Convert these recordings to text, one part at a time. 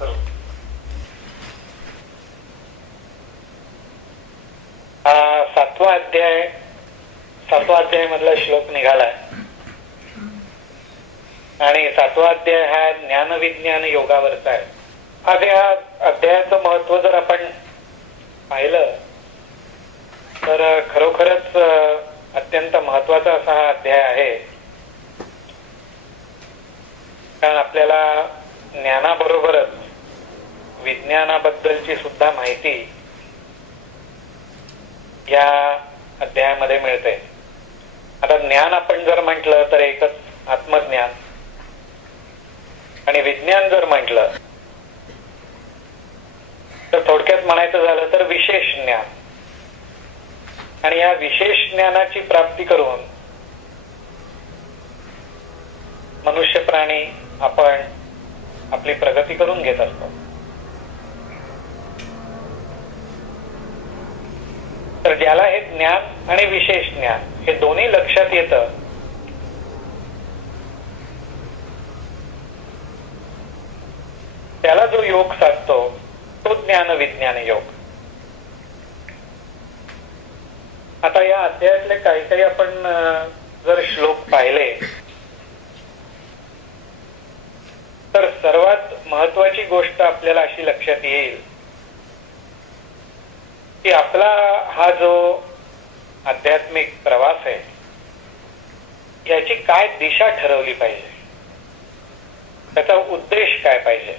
करू. हा सातवा अध्याय मधला श्लोक निघालाय आणि सातवा अध्याय हा ज्ञानविज्ञान योगावरचा आहे. आज या अध्यायाचं महत्व जर आपण पाहिलं तर खरोखरच अत्यंत महत्वाचा असा हा अध्याय आहे. कारण आपल्याला ज्ञानाबरोबरच विज्ञानाबद्दलची सुद्धा माहिती या अध्यायामध्ये मिळते. आता ज्ञान आपण जर म्हटलं तर एकच आत्मज्ञान आणि विज्ञान जर म्हटलं तर थोडक्यात म्हणायचं झालं तर विशेष ज्ञान. आणि या विशेष ज्ञानाची प्राप्ती करून मनुष्य प्राणी आपण आपली प्रगती करून घेत असतो. तर ज्याला हे ज्ञान आणि विशेष ज्ञान हे दोन्ही लक्षात येतं त्याला जो योग साधतो तो ज्ञान विज्ञान योग. आता या अध्यायातले काही आपण जर श्लोक पाहिले तर सर्वात महत्वाची गोष्ट आपल्याला अशी लक्षात येईल की आपला हा जो आध्यात्मिक प्रवास आहे याची काय दिशा ठरवली पाहिजे, त्याचा उद्देश काय पाहिजे.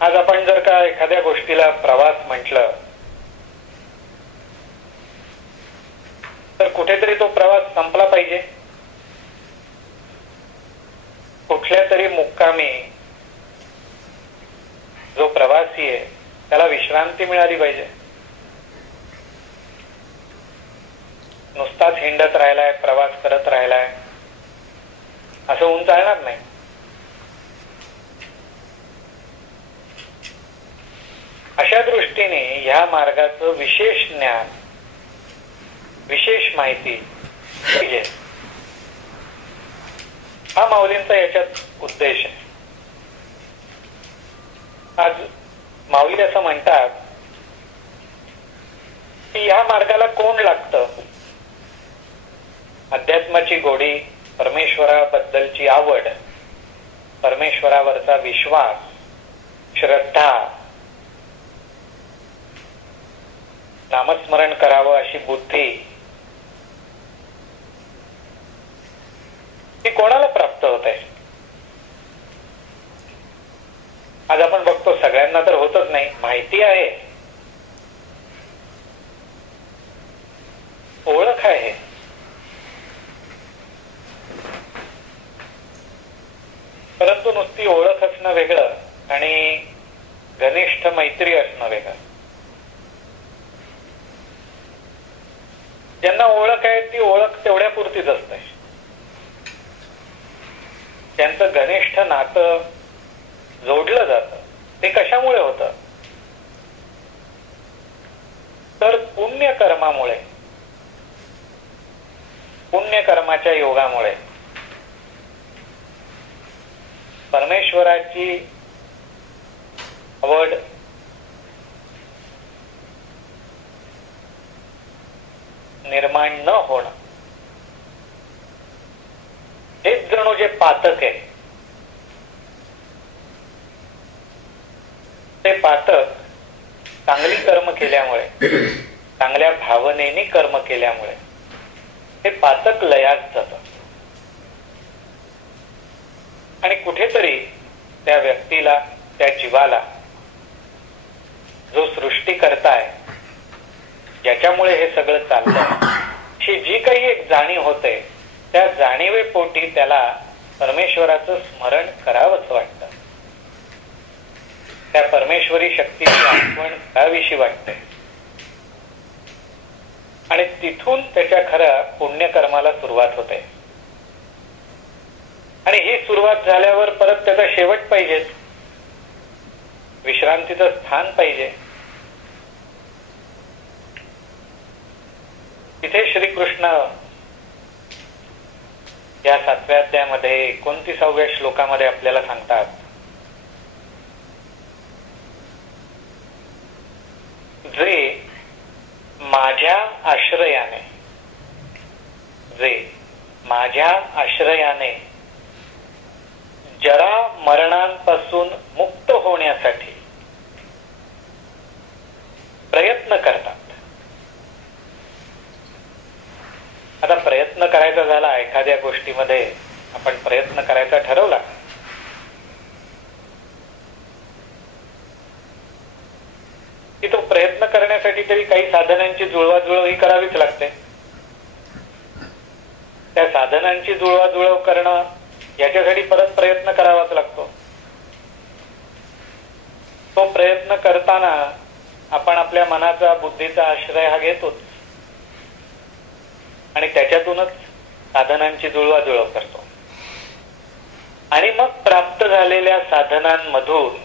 आज आपण जर का एखाद्या गोष्टीला प्रवास म्हटलं तर कुठेतरी तो प्रवास संपला पाहिजे. कुठल्या तरी मुक्कामी जो प्रवासी आहे त्याला विश्रांती मिळाली पाहिजे. नुसताच हिंडत राहिलाय, प्रवास करत राहिलाय असं होऊन चालणार नाही. अशा दृष्टीने ह्या मार्गाचं विशेष ज्ञान, विशेष माहिती पाहिजे हा माऊलींचा याच्यात उद्देश आहे. आज माऊली असं म्हणतात की या मार्गाला कोण लागतं? अध्यात्माची गोडी, परमेश्वराबद्दलची आवड, परमेश्वरावरचा विश्वास, श्रद्धा, नामस्मरण करावं अशी बुद्धी ती कोणाला प्राप्त होत आहे? आज आपण बघतो सगळ्यांना तर होतच नाही. माहिती आहे, ओळख आहे, परंतु नुसती ओळख असणं वेगळं आणि घनिष्ठ मैत्री असणं वेगळं. ज्यांना ओळख आहे ती ओळख तेवढ्या पुरतीच असते. त्यांचं घनिष्ठ नातं जोडलं जातं. ते कशामुळे होतं? तर पुण्यकर्मामुळे, पुण्यकर्माच्या योगामुळे. परमेश्वराची आवड, निर्माण न होणं हेच जणू जे पातक आहे. ते पातक चांगली कर्म केल्यामुळे, चांगल्या भावनेने कर्म केल्यामुळे हे पातक लयात जातं आणि कुठेतरी त्या व्यक्तीला, त्या जीवाला जो सृष्टीकर्ता आहे, ज्याच्यामुळे हे सगळं चाललं, ही जी काही एक जाणीव होते त्या जाणीवेपोटी त्याला परमेश्वराचं स्मरण करावंच वाटतं. त्या परमेश्वरी शक्तीची आठवण करावीशी वाटते आणि तिथून त्याच्या खऱ्या पुण्यकर्माला सुरुवात होते. आणि ही सुरुवात झाल्यावर परत त्याचा शेवट पाहिजे, विश्रांतीचं स्थान पाहिजे. तिथे श्रीकृष्ण या 7व्या अध्यायामध्ये 29व्या श्लोकामध्ये आपल्याला सांगतात जे माझ्या आश्रयाने जरा मरणांपासून मुक्त होण्यासाठी प्रयत्न करतात. आता प्रयत्न करायचा झाला, एखाद्या गोष्टीमध्ये आपण प्रयत्न करायचा ठरवला, की तो प्रयत्न करण्यासाठी तरी काही साधनांची जुळवाजुळव ही करावीच लागते. त्या साधनांची जुळवाजुळव करणं याच्यासाठी परत प्रयत्न करावाच लागतो. तो प्रयत्न करताना आपण आपल्या मनाचा, बुद्धीचा आश्रय हा घेतोच आणि त्याच्यातूनच साधनांची जुळवाजुळव करतो. आणि मग प्राप्त झालेल्या साधनांमधून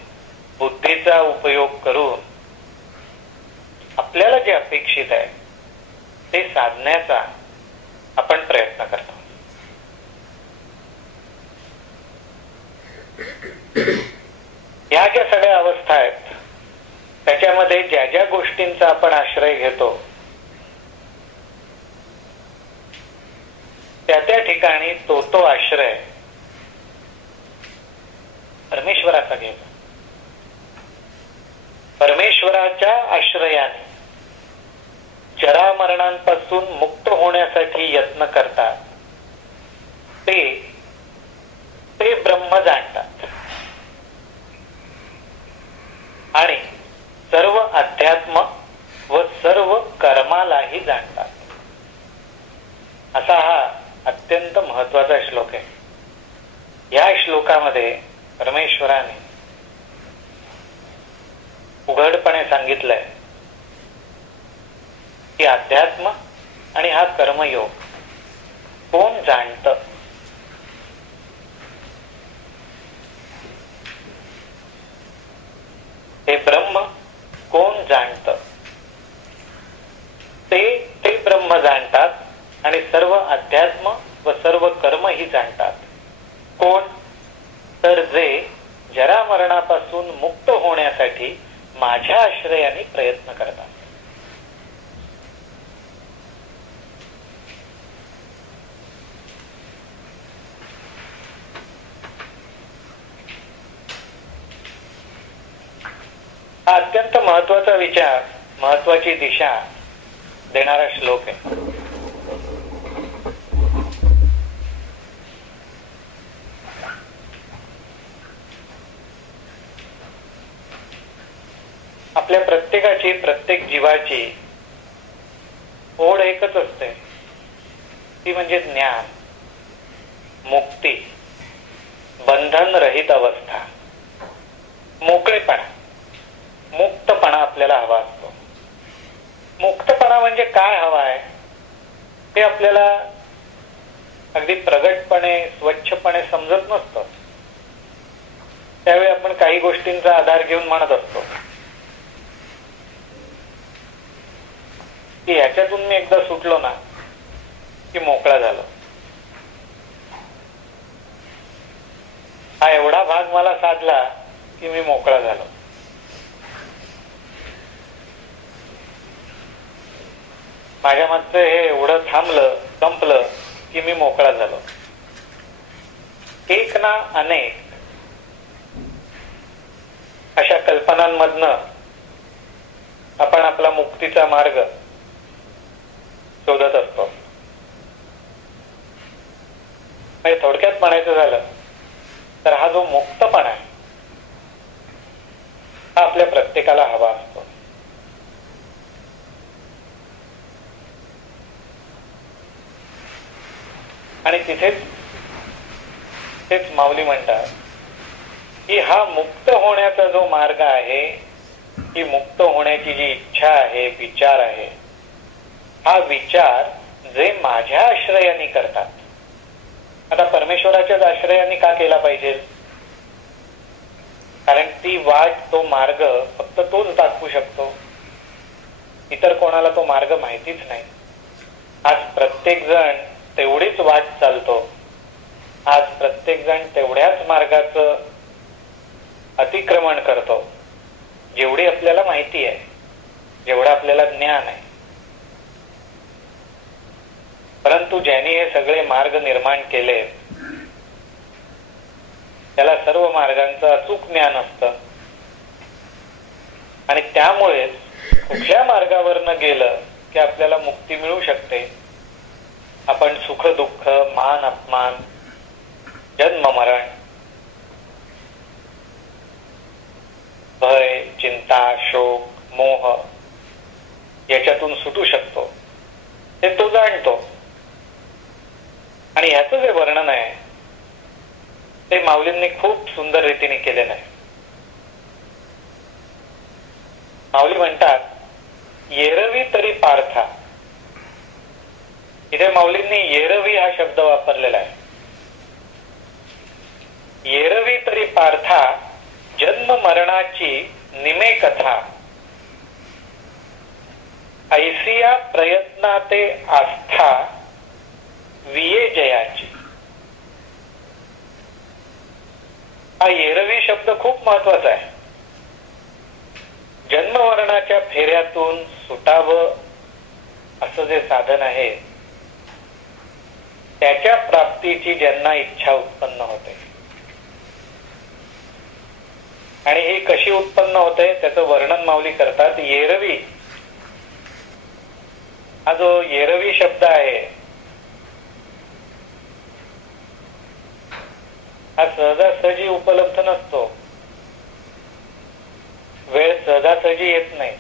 बुद्धीचा उपयोग करून आपल्याला जे अपेक्षित आहे ते साधण्याचा आपण प्रयत्न करतो. या ज्या सगळ्या अवस्था आहेत त्याच्यामध्ये ज्या ज्या गोष्टींचा आपण आश्रय घेतो त्या त्या ठिकाणी तो आश्रय परमेश्वराचा घेतो. परमेश्वराच्या आश्रयाने जरा मरणांपासून मुक्त होण्यासाठी यत्न करतात ते ब्रह्म जाणतात आणि सर्व अध्यात्म व सर्व कर्मालाही जाणतात. असा हा अत्यंत महत्वाचा श्लोक आहे. या श्लोकामध्ये परमेश्वराने उघडपणे सांगितलंय की अध्यात्म आणि हा कर्मयोग कोण जाणतं. हे ब्रह्म कोण जाणतं, ते ब्रह्म जाणतात आणि सर्व अध्यात्म व सर्व कर्म ही जाणतात. कोण? तर जे जरा मरणापासून मुक्त होण्यासाठी माझ्या आश्रयाने प्रयत्न करतात. हा अत्यंत महत्वाचा विचार, महत्वाची दिशा देणारा श्लोक आहे. आपल्या प्रत्येकाची, प्रत्येक जीवाची ओढ एकच असते, ती म्हणजे ज्ञान, मुक्ती, बंधन रहित अवस्था, मोकळेपणा, मुक्तपणा आपल्याला हवा असतो. मुक्तपणा म्हणजे काय हवा आहे ते आपल्याला अगदी प्रगटपणे, स्वच्छपणे समजत नसतं. त्यावेळी आपण काही गोष्टींचा आधार घेऊन म्हणत असतो की ह्याच्यातून मी एकदा सुटलो ना की मोकळा झालो. हा एवढा भाग मला साधला की मी मोकळा झालो. माझ्या मागचं हे एवढं थांबलं, संपलं की मी मोकळा झालो. एक ना अनेक अशा कल्पनांमधनं आपण आपला मुक्तीचा मार्ग शोधत असतो. म्हणजे थोडक्यात म्हणायचं झालं तर हा जो मुक्तपणा आहे हा आपल्या प्रत्येकाला हवा असतो. आणि तिथेच माऊली म्हणतात की हा मुक्त होण्याचा जो मार्ग आहे, ही मुक्त होण्याची जी इच्छा आहे, विचार आहे, हा विचार जे माझ्या आश्रयाने करतात. आता परमेश्वराच्याच आश्रयाने का केला पाहिजे? कारण ती वाट, तो मार्ग फक्त तोच दाखवू शकतो. इतर कोणाला तो मार्ग माहितीच नाही. आज प्रत्येक जण तेवढीच वाट चालतो. आज प्रत्येक जण तेवढ्याच मार्गाचं अतिक्रमण करतो जेवढी आपल्याला माहिती आहे. जेवढं आपल्याला ज्ञान आहे. परंतु ज्यांनी हे सगळे मार्ग निर्माण केले त्याला सर्व मार्गांचं अचूक ज्ञान असतं आणि त्यामुळेच कुठल्या मार्गावरनं गेलं की आपल्याला मुक्ती मिळू शकते. आपण सुख दुःख, मान अपमान, जन्म मरण, भय, चिंता, शोक, मोह याच्यातून सुटू शकतो ते तो जाणतो. आणि ह्याचं जे वर्णन आहे ते माऊलींनी खूप सुंदर रीतीने केलेलं आहे. माऊली म्हणतात, येरवी तरी पार्था. इथे माऊलींनी येरवी हा शब्द वापरलेला आहे. येरवी तरी पार्था जन्म मरणाची निमे कथा, ऐसिया प्रयत्नाते आस्था विये जयाची. हा येरवी शब्द खूप महत्वाचा आहे. जन्ममरणाच्या फेऱ्यातून सुटावं असं जे साधन आहे त्याच्या प्राप्तीची ज्यांना इच्छा उत्पन्न होते आणि ही कशी उत्पन्न होते त्याचं वर्णन माऊली करतात. येरवी हा जो येरवी शब्द आहे हा सहजासहजी उपलब्ध नसतो. वेळ सहजासहजी येत नाही.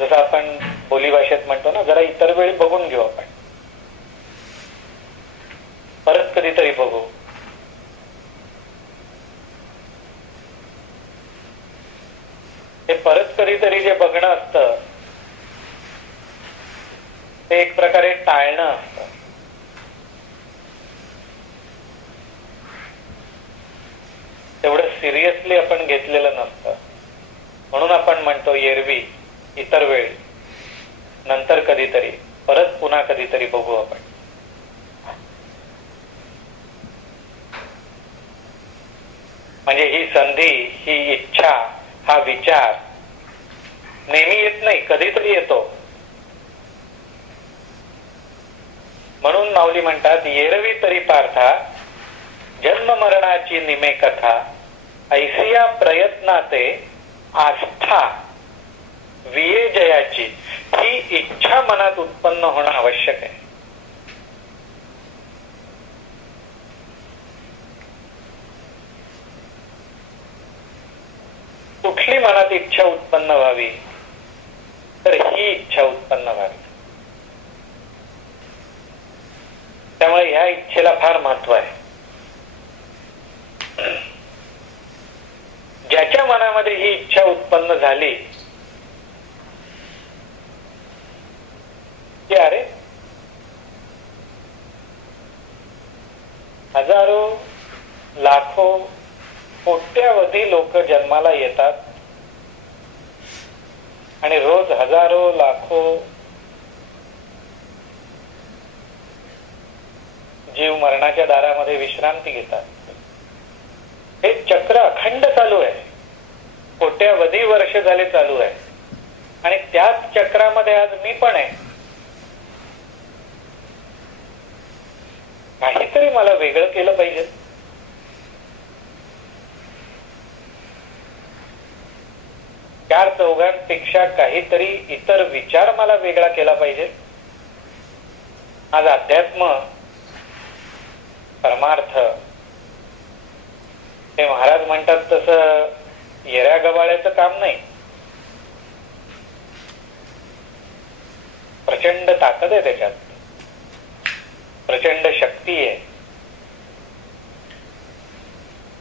जसं आपण बोलीभाषेत म्हणतो ना, जरा इतर वेळी बघून घेऊ, आपण परत कधीतरी बघू. हे परत कधीतरी जे बघणं असतं ते एक प्रकारे टाळणं असतं. तेवढं सिरियसली आपण घेतलेलं नसतं. म्हणून आपण म्हणतो एरवी, इतर वेळी, नंतर कधीतरी, परत पुन्हा कधीतरी बघू आपण. म्हणजे ही संधी, ही इच्छा, हा विचार नेहमी येत नाही, कधीतरी येतो. म्हणून माऊली म्हणतात, येरवी तरी पार्था जन्म मरणाची निमे कथा, ऐसिया प्रयत्नाते आस्था विये जयाची. ही इच्छा मनात उत्पन्न होणं आवश्यक आहे. कुठली मनात इच्छा उत्पन्न व्हावी, तर ही इच्छा उत्पन्न व्हावी. त्यामुळे ह्या इच्छेला फार महत्व आहे. ज्याच्या मनामध्ये ही इच्छा उत्पन्न झाली की अरे, हजारो, लाखो, कोट्यावधी लोक जन्माला येतात आणि रोज हजारो, लाखो जीव मरणाच्या दारामध्ये विश्रांती घेतात. हे चक्र अखंड चालू आहे, कोट्यावधी वर्ष झाले चालू आहे. आणि त्याच चक्रामध्ये आज मी पण आहे. काहीतरी मला वेगळं केलं पाहिजे. चार चौघांपेक्षा काहीतरी इतर विचार मला वेगळा केला पाहिजे. आज अध्यात्म, परमार्थ, हे महाराज म्हणतात तसं येऱ्या गबाळ्याचं काम नाही. प्रचंड ताकद आहे त्याच्यात, प्रचंड शक्ती आहे,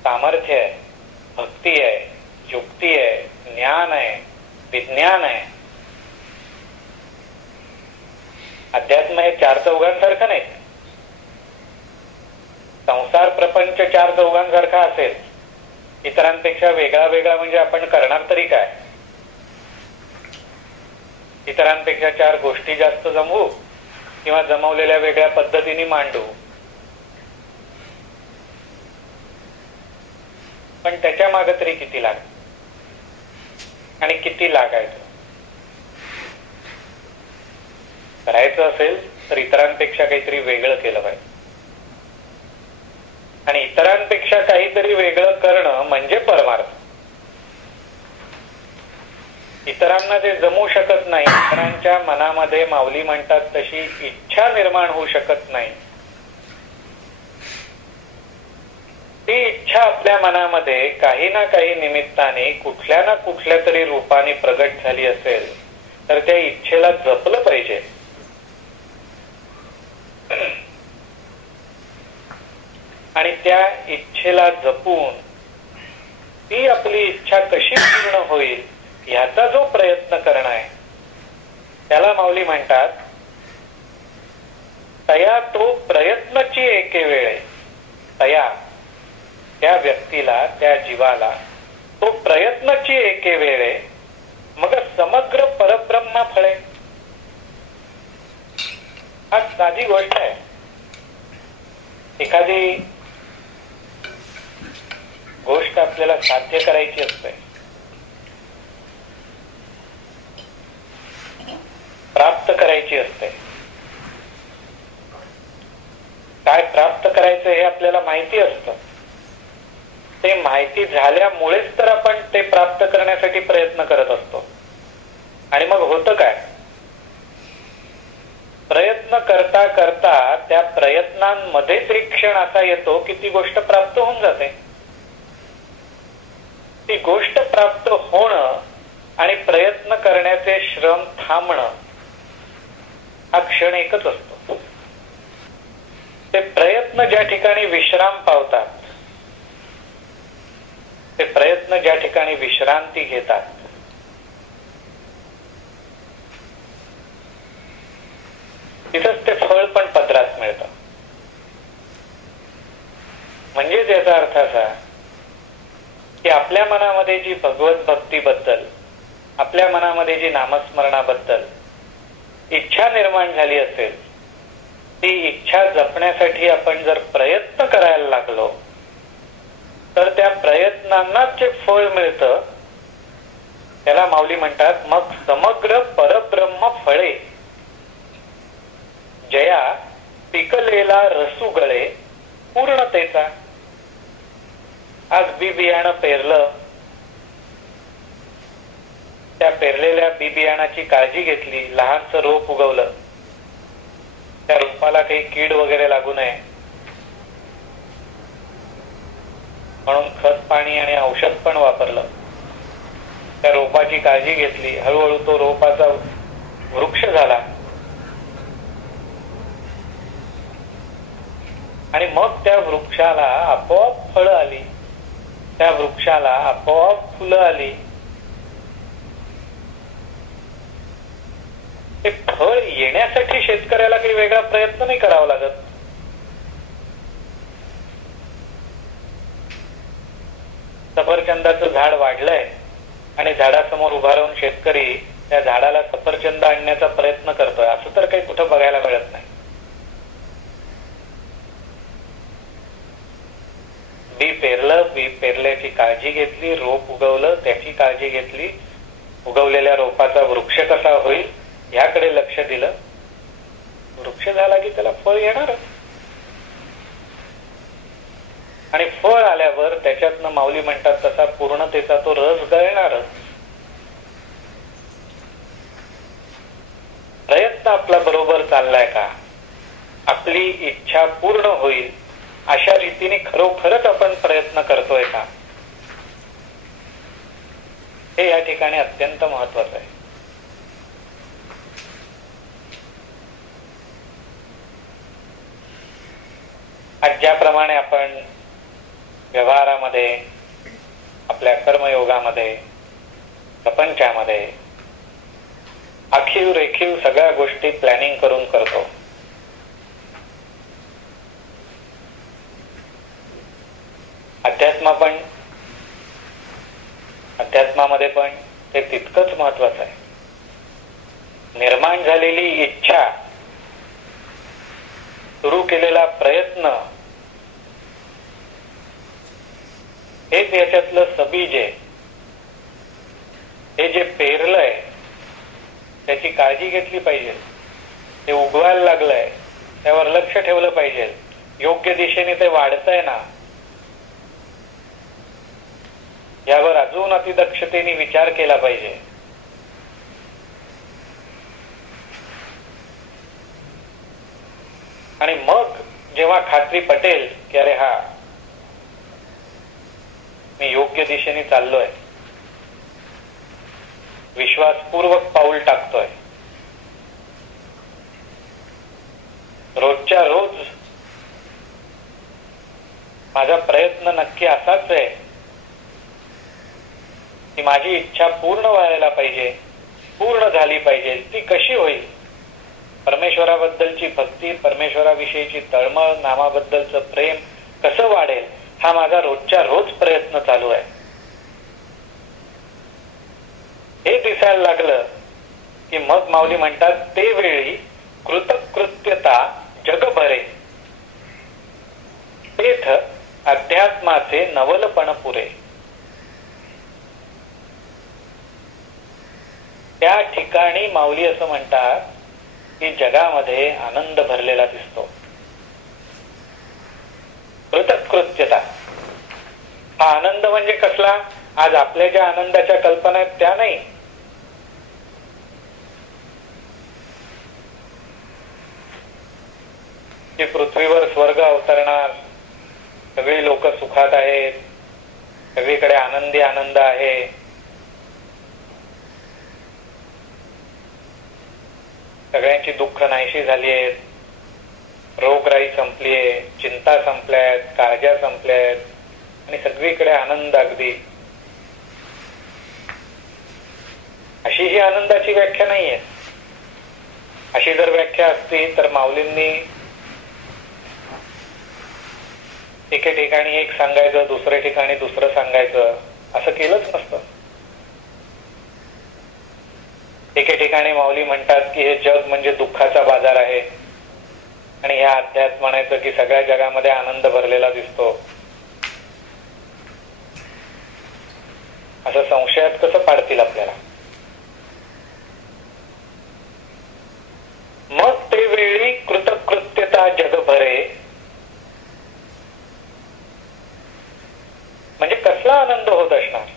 सामर्थ्य आहे, भक्ती आहे, युक्ती आहे, ज्ञान आहे, विज्ञान आहे. अध्यात्म हे चार चौघांसारखं नाही. संसार प्रपंच चार चौघांसारखा असेल, इतरांपेक्षा वेगळा वेगळा म्हणजे आपण करणार तरी काय? इतरांपेक्षा चार गोष्टी जास्त जमवू किंवा जमवलेल्या वेगळ्या पद्धतीने मांडू, पण त्याच्या मागे तरी किती लाग आणि किती लागायचं. करायचं असेल तर इतरांपेक्षा काहीतरी वेगळं केलं पाहिजे. आणि इतरांपेक्षा काहीतरी वेगळं करणं म्हणजे परमार्थ. इतरांना जे जमू शकत नाही, इतरांच्या मनामध्ये माऊली म्हणतात तशी इच्छा निर्माण होऊ शकत नाही, ती इच्छा आपल्या मनामध्ये काही ना काही निमित्ताने कुठल्या ना कुठल्या तरी रूपाने प्रगट झाली असेल तर त्या इच्छेला जपलं पाहिजे. आणि त्या इच्छेला जपून ती आपली इच्छा कशी पूर्ण होईल याचा जो प्रयत्न करणं आहे त्याला माऊली म्हणतात तया तो प्रयत्नची एके वेळे. तया त्या व्यक्तीला, त्या जीवाला तो प्रयत्नची एके वेळे मग समग्र परब्रह्म फळे. हा साधी गोष्ट आहे. एखादी गोष्ट आपल्याला साध्य करायची असते, प्राप्त करायची असते. काय प्राप्त करायचं हे आपल्याला माहिती असतं. ते माहिती झाल्यामुळेच तर आपण ते प्राप्त करण्यासाठी प्रयत्न करत असतो. आणि मग होतं काय, प्रयत्न करता करता त्या प्रयत्नांमध्येच एक क्षण असा येतो की ती गोष्ट प्राप्त होऊन जाते. ती गोष्ट प्राप्त होणं आणि प्रयत्न करण्याचे श्रम थांबणं हा क्षण एकच असतो. ते प्रयत्न ज्या ठिकाणी विश्राम पावतात, ते प्रयत्न ज्या ठिकाणी विश्रांती घेतात, तिथंच ते फळ पण पदरात मिळतं. म्हणजेच याचा अर्थ असा की आपल्या मनामध्ये जी भगवत भक्तीबद्दल, आपल्या मनामध्ये जी नामस्मरणाबद्दल इच्छा निर्माण झाली असेल, ती इच्छा जपण्यासाठी आपण जर प्रयत्न करायला लागलो तर त्या प्रयत्नांनाच जे फळ मिळतं त्याला माऊली म्हणतात मग समग्र परब्रह्म फळे. जया पिकलेला रसू गळे पूर्णतेचा. आज बी बियाणं पेरलं, त्या पेरलेल्या बी बियाणाची काळजी घेतली, लहानसं रोप उगवलं, त्या रोपाला काही कीड वगैरे लागू नये म्हणून खत पाणी आणि औषध पण वापरलं, त्या रोपाची काळजी घेतली, हळूहळू तो रोपाचा वृक्ष झाला. आणि मग त्या वृक्षाला आपोआप फळं आली, त्या वृक्षाला आपोआप फुलं आली. ते फळ येण्यासाठी शेतकऱ्याला काही वेगळा प्रयत्न नाही करावा लागत. सफरचंदाचं झाड वाढलंय आणि झाडासमोर उभा राहून शेतकरी त्या झाडाला सफरचंद आणण्याचा प्रयत्न करतोय असं तर काही कुठं बघायला मिळत नाही. बी पेरलं, बी पेरल्याची काळजी घेतली, रोप उगवलं, त्याची काळजी घेतली, उगवलेल्या रोपाचा वृक्ष कसा होईल याकडे लक्ष दिलं, वृक्ष झाला की त्याला फळ येणार. आणि फळ आल्यावर त्याच्यातनं माऊली म्हणतात तसा पूर्णतेचा तो रस गळणारच. प्रयत्न आपला बरोबर चाललाय का, आपली इच्छा पूर्ण होईल अशा रीतीने खरोखरच आपण प्रयत्न करतोय का, हे या ठिकाणी अत्यंत महत्वाचं आहे. आज ज्याप्रमाणे आपण व्यवहारामध्ये, आपल्या कर्मयोगामध्ये, प्रपंचामध्ये आखीव रेखीव सगळ्या गोष्टी प्लॅनिंग करून करतो, अध्यात्मामध्ये पण ते तितकंच महत्वाचं आहे. निर्माण झालेली इच्छा, सुरू केलेला प्रयत्न, हेच याच्यातलं सबीज आहे. हे जे पेरलंय त्याची काळजी घेतली पाहिजे, ते उगवायला लागलंय त्यावर लक्ष ठेवलं पाहिजे. योग्य दिशेने ते वाढतंय ना यावर अजून अतिदक्षतेने विचार केला पाहिजे. आणि मग जेव्हा खात्री पटेल की अरे हा मी योग्य दिशेने चाललोय, विश्वासपूर्वक पाऊल टाकतोय, रोजच्या रोज माझा प्रयत्न नक्की असाच आहे की माझी इच्छा पूर्ण व्हायला पाहिजे, पूर्ण झाली पाहिजे. ती कशी होईल? परमेश्वराबद्दलची भक्ती, परमेश्वराविषयीची तळमळ, नामाबद्दलचं प्रेम कसं वाढेल हा माझा रोजच्या रोज प्रयत्न चालू आहे. हे दिसायला लागलं की मग माऊली म्हणतात ते वेळी कृतकृत्यता जगभरे, तेथ अध्यात्माचे नवलपण पुरे. त्या ठिकाणी माऊली असं म्हणतात की जगामध्ये आनंद भरलेला दिसतो. कृतकृत्यता हा आनंद म्हणजे कसला? आज आपल्या ज्या आनंदाच्या कल्पना आहेत त्या नाही. की पृथ्वीवर स्वर्ग अवतरणार, सगळी लोक सुखात आहेत, सगळीकडे आनंदी आनंद आहे, सगळ्यांची दुःख नाहीशी झाली आहेत, रोगराई संपली आहे, चिंता संपल्यात, काळज्या संपल्यात आणि सगळीकडे आनंद अगदी. अशी ही आनंदाची व्याख्या नाहीये. अशी जर व्याख्या असती तर माऊलींनी एके ठिकाणी एक सांगायचं, दुसऱ्या ठिकाणी दुसरं सांगायचं, असं केलंच नसतं. एके ठिकाणी माऊली म्हणतात की हे जग म्हणजे दुःखाचा बाजार आहे आणि ह्या अध्यात्म म्हणायचं की सगळ्या जगामध्ये आनंद भरलेला दिसतो. असं संशयात कसं पाडतील आपल्याला? मग ते वेळी कृतकृत्यता जगभरे म्हणजे कसला आनंद होत असणार?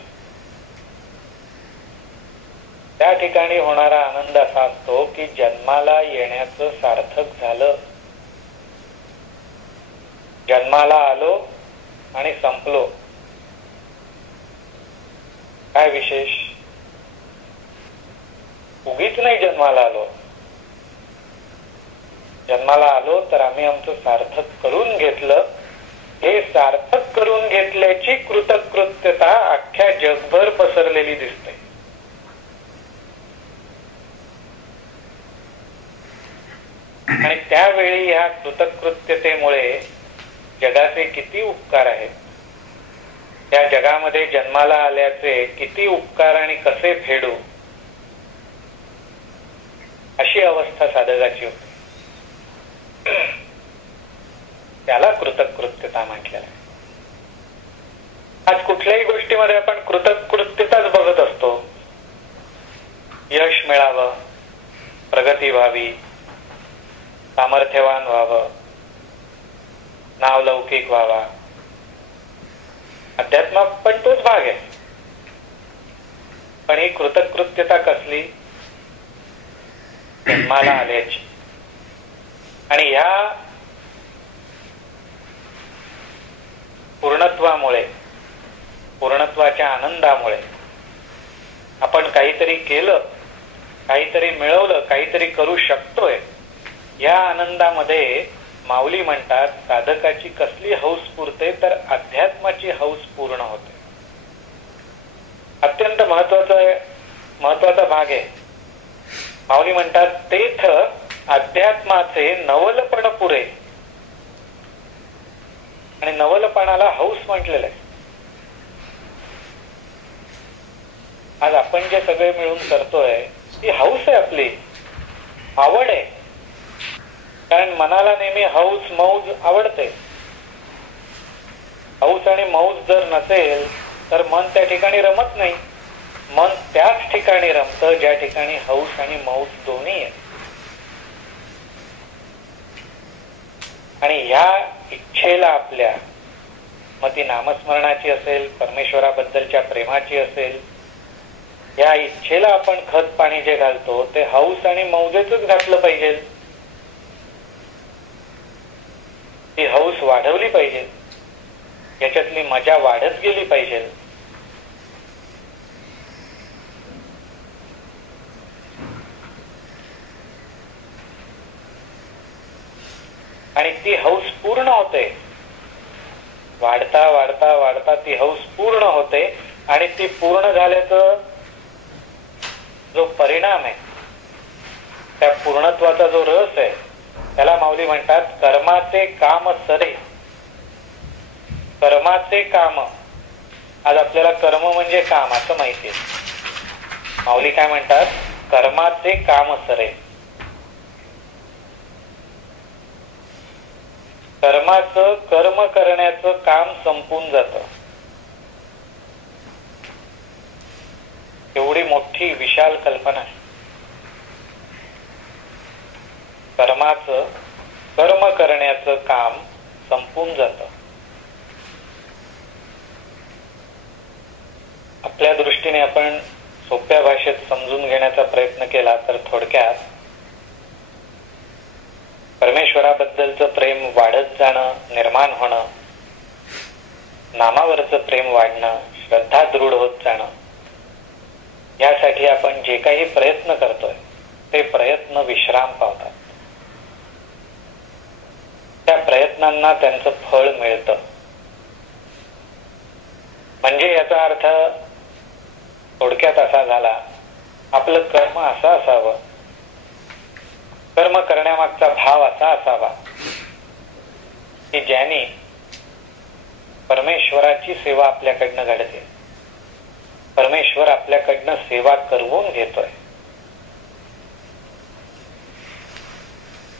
त्या ठिकाणी होणारा आनंद असा असतो की जन्माला येण्याचं सार्थक झालं. जन्माला आलो आणि संपलो. काय विशेष? उगीच नाही जन्माला आलो. जन्माला आलो तर आम्ही आमचं सार्थक करून घेतलं. हे सार्थक करून घेतल्याची कृतकृत्यता अख्ख्या जगभर पसरलेली दिसते. आणि त्यावेळी ह्या कृतकृत्यतेमुळे जगाचे किती उपकार आहेत, त्या जगामध्ये जन्माला आल्याचे किती उपकार आणि कसे फेडू, अशी अवस्था साधकाची होती. त्याला कृतकृत्यता म्हटलेलं आहे. आज कुठल्याही गोष्टीमध्ये आपण कृतकृत्यताच बघत असतो. यश मिळावं, प्रगती व्हावी, सामर्थ्यवान व्हावं, नावलौकिक व्हावा. अध्यात्मात पण तोच भाग आहे. पण ही कृतकृत्यता कसली? जन्माला आल्याची. आणि ह्या पूर्णत्वामुळे, पूर्णत्वाच्या आनंदामुळे आपण काहीतरी केलं, काहीतरी मिळवलं, काहीतरी करू शकतोय, या आनंदामध्ये माऊली म्हणतात साधकाची कसली हौस पुरते तर अध्यात्माची हौस पूर्ण होते. अत्यंत महत्वाचा भाग आहे. माऊली म्हणतात तेथ अध्यात्माचे नवलपण पुरे. आणि नवलपणाला हौस म्हटलेलं आहे. आज आपण जे सगळे मिळून करतोय ती हौस आहे, आपली आवड आहे. कारण मनाला नेहमी हौस मौज आवडते. हौस आणि मौज जर नसेल तर मन त्या ठिकाणी रमत नाही. मन त्याच ठिकाणी रमतं ज्या ठिकाणी हौस आणि मौज दोन्ही आहे. आणि ह्या इच्छेला आपल्या, मग ती नामस्मरणाची असेल, परमेश्वराबद्दलच्या प्रेमाची असेल, या इच्छेला आपण खत पाणी जे घालतो ते हौस आणि मौजेच घातलं पाहिजे. ती हौस वाढवली पाहिजे, याच्यातली मजा वाढत गेली पाहिजे. आणि ती हौस पूर्ण होते. वाढता वाढता वाढता ती हौस पूर्ण होते आणि ती पूर्ण झाल्याचा जो परिणाम आहे, त्या पूर्णत्वाचा जो रस आहे, त्याला माऊली म्हणतात कर्माचे काम सरे. कर्माचे काम. आज आपल्याला कर्म म्हणजे काम असं माहिती आहे. माऊली काय म्हणतात? कर्माचे काम सरे. कर्माचं, कर्म करण्याचं काम संपून जातं. एवढी मोठी विशाल कल्पना आहे. कर्माचं, कर्म करण्याचं काम संपून जातं. आपल्या दृष्टीने आपण सोप्या भाषेत समजून घेण्याचा प्रयत्न केला तर थोडक्यात परमेश्वराबद्दलचं प्रेम वाढत जाणं, निर्माण होणं, नामावरचं प्रेम वाढणं, श्रद्धा दृढ होत जाणं, यासाठी आपण जे काही प्रयत्न करतोय ते प्रयत्न विश्राम पावतात. त्या प्रयत्नांना त्यांचं फळ मिळतं. म्हणजे याचा अर्थ थोडक्यात असा झाला, आपलं कर्म असं असावं, कर्म करण्यामागचा भाव असा असावा की ज्याने परमेश्वराची सेवा आपल्याकडनं घडते, परमेश्वर आपल्याकडनं सेवा करवून घेतोय.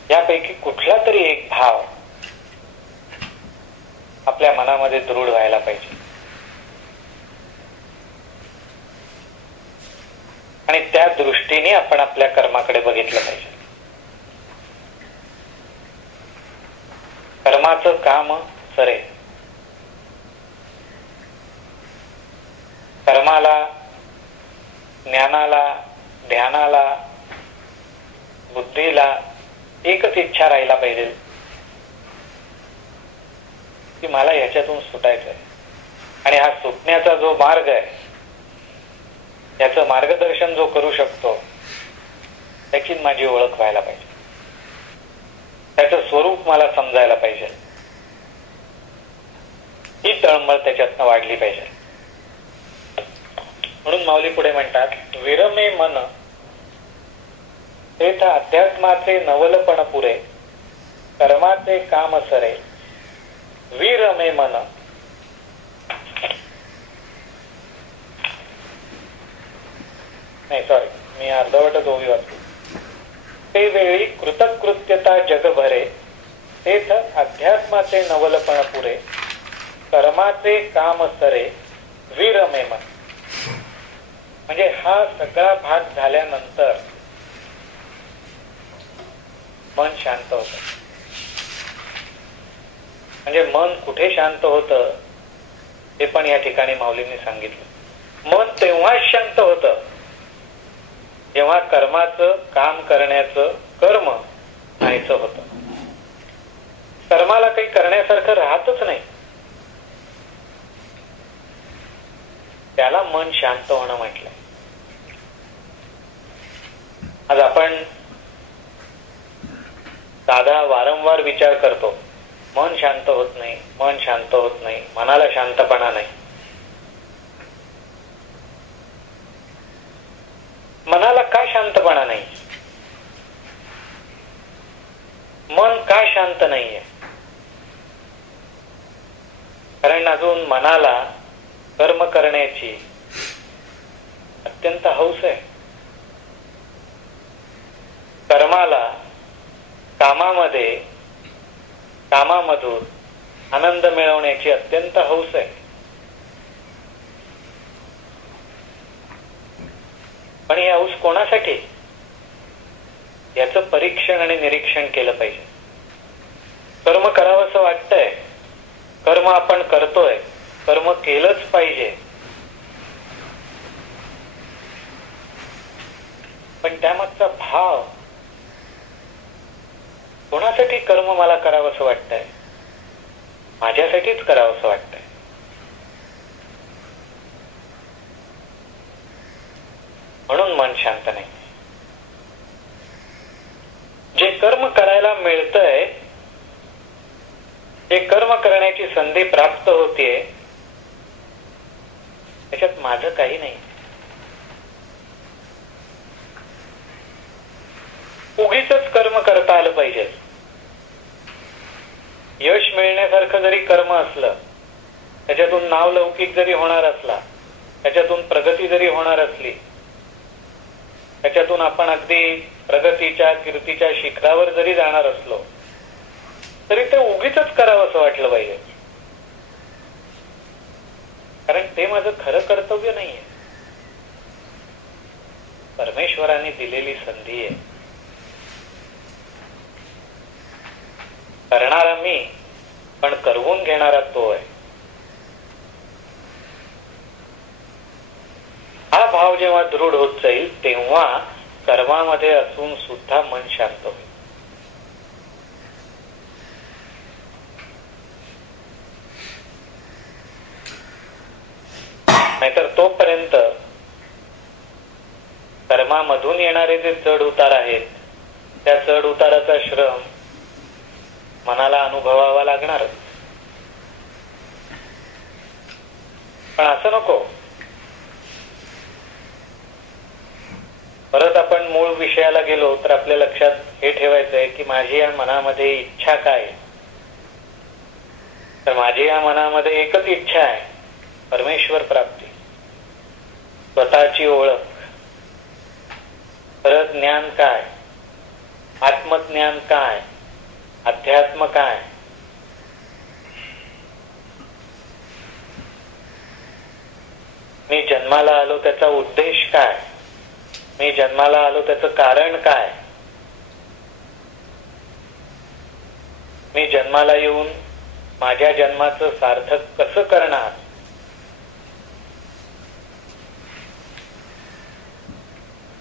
यापैकी कुठला तरी एक भाव आपल्या मनामध्ये दृढ व्हायला पाहिजे आणि त्या दृष्टीने आपण आपल्या कर्माकडे बघितलं पाहिजे. कर्माचं काम सरे. कर्माला, ज्ञानाला, ध्यानाला, बुद्धीला एकच इच्छा राहिला पाहिजे की मला याच्यातून सुटायचं आहे. आणि हा सुटण्याचा जो मार्ग आहे, याचं मार्गदर्शन जो करू शकतो, त्याची माझी ओळख व्हायला पाहिजे, त्याचं स्वरूप मला समजायला पाहिजे, ही तळमळ त्याच्यातनं वाढली पाहिजे. म्हणून माऊली पुढे म्हणतात, विरमे मन तेथ अध्यात्माचे नवलपण पुरे, कर्माचे काम सरे, विरमे मन. नाही, सॉरी, मी अर्धवटच ओवी वाचतो. ते वेळी कृतकृत्यता जग भरे, तेथ अध्यात्माचे नवलपण पुरे, कर्माचे काम सरे, विरमे मन. म्हणजे हा सगळा भाग झाल्यानंतर मन शांत होतं. म्हणजे मन कुठे शांत होतं हे पण या ठिकाणी माऊलींनी सांगितलं. मन तेव्हाच शांत होतं जेव्हा कर्माचं काम करण्याचं कर्म नाहीचं होतं. कर्माला काही करण्यासारखं राहतच नाही, त्याला मन शांत होणं म्हटलंय. आज आपण साधा वारंवार विचार करतो, मन शांत होत नाही, मन शांत होत नाही, मनाला शांतपणा नाही. मनाला का शांतपणा नाही? मन का शांत नाहीये? कारण अजून मनाला कर्म करण्याची अत्यंत हौस आहे. कर्माला, कामामध्ये, कामामधून आनंद मिळवण्याची अत्यंत हौस आहे. पण ही हौस कोणासाठी? याचं परीक्षण आणि निरीक्षण केलं पाहिजे. कर्म करावंसं वाटतंय, कर्म आपण करतोय, कर्म केलंच पाहिजे, पण त्यामागचा भाव, कोणासाठी कर्म मला करावंसं वाटतंय? माझ्यासाठीच करावंसं वाटतंय. म्हणून मन शांत नाही. जे कर्म करायला मिळतंय, जे कर्म करण्याची संधी प्राप्त होतीये, त्याच्यात माझं काही नाही. उगीचच कर्म करता आलं पाहिजे. यश मिळण्यासारखं जरी कर्म असलं, त्याच्यातून नावलौकिक जरी होणार असला, त्याच्यातून प्रगती जरी होणार असली, त्याच्यातून आपण अगदी प्रगतीच्या कीर्तीच्या शिखरावर जरी जाणार असलो, तरी ते उगीचच करावं असं वाटलं पाहिजे. कारण ते माझं खरं कर्तव्य नाहीये. परमेश्वराने दिलेली संधी आहे. करणारा मी, पण करवून घेणारा तो आहे. हा भाव जेव्हा दृढ होत जाईल, तेव्हा कर्मामध्ये असून सुद्धा मन शांत होईल. नाहीतर तोपर्यंत कर्मामधून येणारे जे चढ उतार आहेत, त्या चढ उताराचा श्रम मनाला अनुभवावा लागणार. पण असं नको. परत आपण मूळ विषयाला गेलो तर आपल्या लक्षात हे ठेवायचं आहे की माझी या मनामध्ये इच्छा काय? तर माझी या मनामध्ये एकच इच्छा आहे, परमेश्वर प्राप्ती, स्वतःची ओळख. खरं ज्ञान काय? आत्मज्ञान काय? अध्यात्म काय? मी जन्माला आलो त्याचा उद्देश काय? मी जन्माला आलो त्याचं कारण काय? मी जन्माला येऊन माझ्या जन्माचं सार्थक कसं करणार?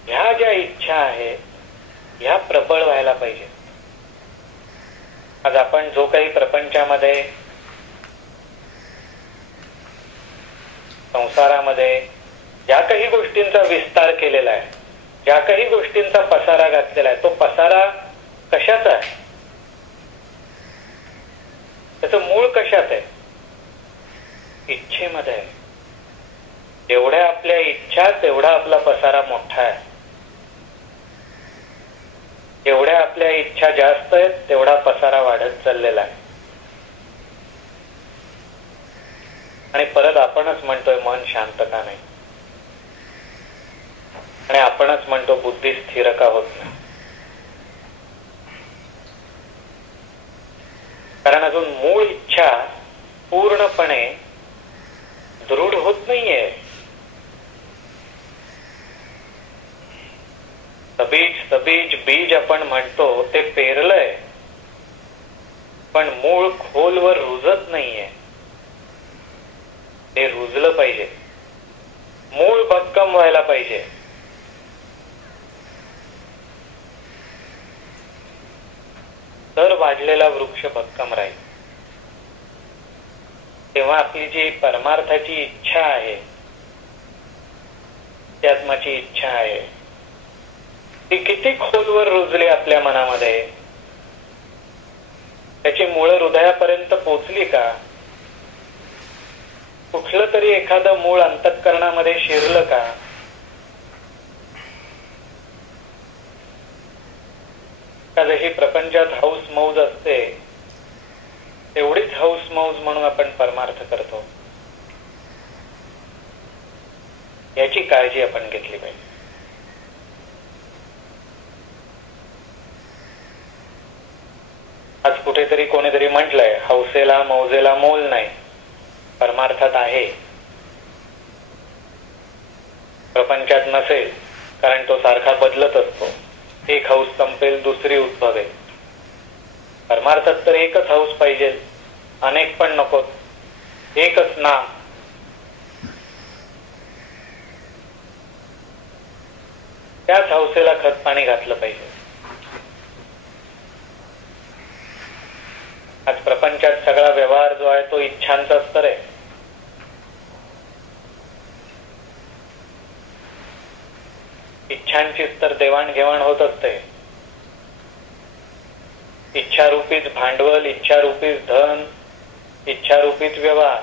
ह्या ज्या इच्छा आहेत, ह्या प्रबळ व्हायला पाहिजे. आज आपण जो काही प्रपंचामध्ये, संसारामध्ये ज्या काही गोष्टींचा विस्तार केलेला आहे, ज्या काही गोष्टींचा पसारा घातलेला आहे, तो पसारा कशाचा आहे? त्याचं मूळ कशात आहे? इच्छेमध्ये आहे. जेवढ्या आपल्या इच्छा तेवढा आपला पसारा मोठा आहे. जेवढ्या आपल्या इच्छा जास्त आहेत तेवढा पसारा वाढत चाललेला आहे. आणि परत आपणच म्हणतोय मन शांत का नाही, आणि आपणच म्हणतो बुद्धी स्थिर का होत नाही. कारण अजून मूळ इच्छा पूर्णपणे दृढ होत नाहीये. सबीज बीज आपण म्हणतो ते पेरलंय, पण मूळ खोलवर रुजत नाहीये. ते रुजलं पाहिजे, मूळ भक्कम व्हायला पाहिजे. तर वाढलेला वृक्ष भक्कम राहील. तेव्हा आपली जी परमार्थाची इच्छा आहे, अध्यात्माची इच्छा आहे, ती किती खोलवर रुजली आपल्या मनामध्ये? त्याची मुळं हृदयापर्यंत पोचली का? कुठलं तरी एखादं मूळ अंतःकरणामध्ये शिरलं का? का जशी प्रपंचात हौस मौज असते, तेवढीच हौस मौज म्हणून आपण परमार्थ करतो? याची काळजी आपण घेतली पाहिजे. आज कुठेतरी कोणीतरी म्हटलंय, हौसेला मौजेला मोल नाही. परमार्थात आहे, प्रपंचात नसेल, कारण तो सारखा बदलत असतो. एक हौस संपेल, दुसरी उद्भवेल. परमार्थात तर एकच हौस पाहिजे, अनेक पण नको, एकच नाम. त्याच हौसेला खत पाणी घातलं पाहिजे. आज प्रपंचात सगळा व्यवहार जो आहे तो इच्छांचाच तर आहे. इच्छांचीच तर देवाणघेवाण होत असते. इच्छारूपीच भांडवल, इच्छारूपीच धन, इच्छारूपीच व्यवहार.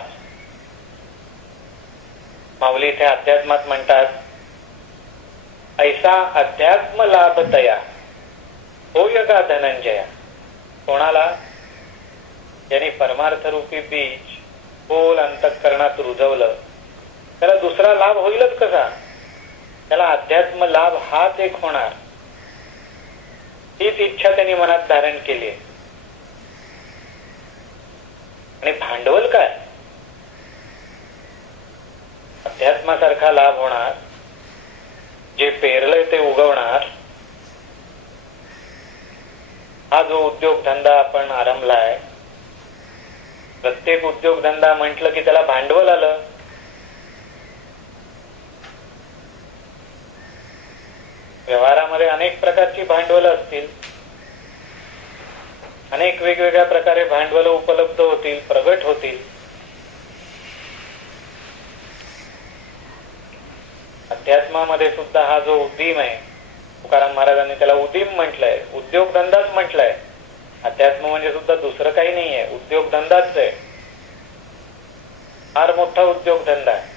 माऊली इथे अध्यात्मात म्हणतात, ऐसा अध्यात्म लाभ तया होय का धनंजया. कोणाला? ज्यांनी परमार्थरूपी बीज खोल अंतःकरणात रुजवलं, त्याला दुसरा लाभ होईलच कसा? त्याला अध्यात्म लाभ हाच एक होणार. हीच इच्छा त्यांनी मनात धारण केली आहे. आणि भांडवल काय? अध्यात्मासारखा लाभ होणार, जे पेरलंय ते उगवणार. हा जो उद्योगधंदा आपण आरंभलाय, प्रत्येक उद्योगधंदा म्हटलं की त्याला भांडवल आलं. व्यवहारामध्ये अनेक प्रकारची भांडवल असतील, अनेक वेगवेगळ्या प्रकारे भांडवल उपलब्ध होतील, प्रगट होतील. अध्यात्मामध्ये सुद्धा हा जो उदीम आहे, तुकाराम महाराजांनी त्याला उदीम म्हटलंय, उद्योगधंदाच म्हटलंय. अध्यात्म म्हणजे सुद्धा दुसरं काही नाहीये, उद्योगधंदाच आहे. फार मोठा उद्योगधंदा आहे.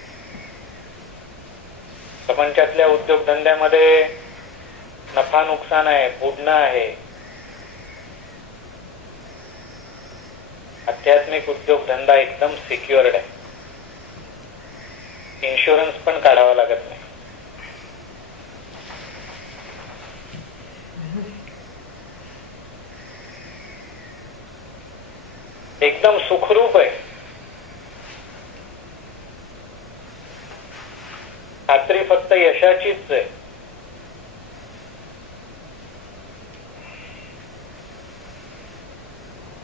प्रपंचातल्या उद्योगधंद्यामध्ये नफा नुकसान आहे, बुडणं आहे. आध्यात्मिक उद्योगधंदा एकदम सिक्युअर्ड आहे. इन्शुरन्स पण काढावा लागत नाही. एकदम सुखरूप आहे. खात्री फक्त यशाचीच आहे.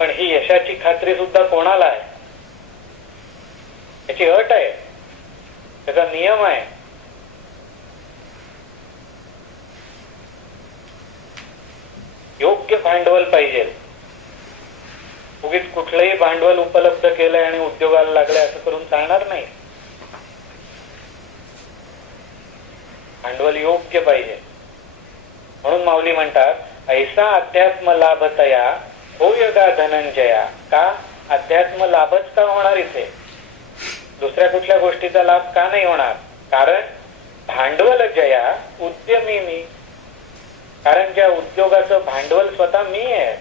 पण ही यशाची खात्री सुद्धा कोणाला आहे? याची अट आहे, त्याचा नियम आहे. योग्य भांडवल पाहिजे. उगीच कुठलंही भांडवल उपलब्ध केलंय आणि उद्योगाला लागलंय असं करून चालणार नाही. भांडवल योग्य पाहिजे. म्हणून माऊली म्हणतात, ऐसा अध्यात्म लाभतया होय गा धनंजया. का? अध्यात्म लाभच का होणार इथे? दुसऱ्या कुठल्या गोष्टीचा लाभ का नाही होणार? कारण भांडवल जया उद्यमी मी. कारण ज्या उद्योगाचं भांडवल स्वतः मी आहे.